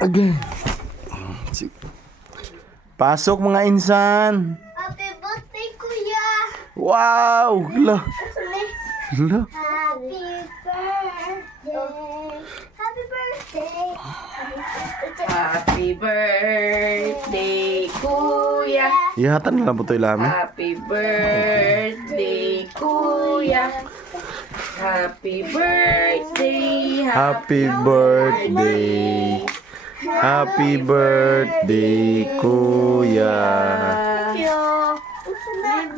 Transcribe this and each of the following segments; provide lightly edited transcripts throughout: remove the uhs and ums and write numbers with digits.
Okay. Pasok mga insan. Happy birthday, Kuya! Wow! Hala. Hala. Happy birthday! Happy birthday! Happy birthday, Kuya. Ihatan na lang po ito ilamin. Happy birthday, Kuya. Happy birthday. Happy birthday. Happy birthday, Kuya. Thank you!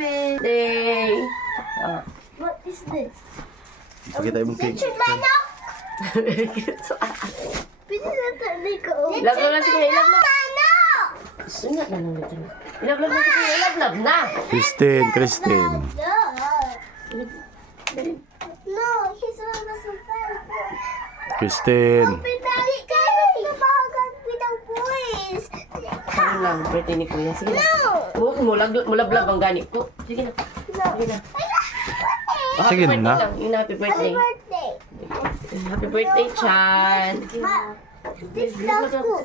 Birthday. What is this? Pakita yung cake. Richard Manok! Pinatali ko. Love na si Kuya. Love. Manok! Sunod na lang dito. Love na si Kuya. Love na. Christine. No, he's on the sofa. Christine. Pinali kayo sa bagan pitang boys. Ano lang, birthday ni Kuya. Sige na. No! Mulablab ang ganit ko. Sige na. Sige na. Oh, Sige happy na. birthday lang. Yun, happy birthday. Birthday. Happy birthday, Chan. Ma, this love ko.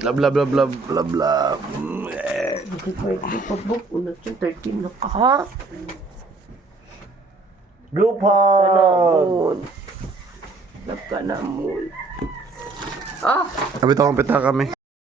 Blah blah blah blah blah blah. Happy birthday, pagbuk. Unat yung 13 na ka, ha? Group Kanamon. Love ka na, Moon. Ah! Kami to kami.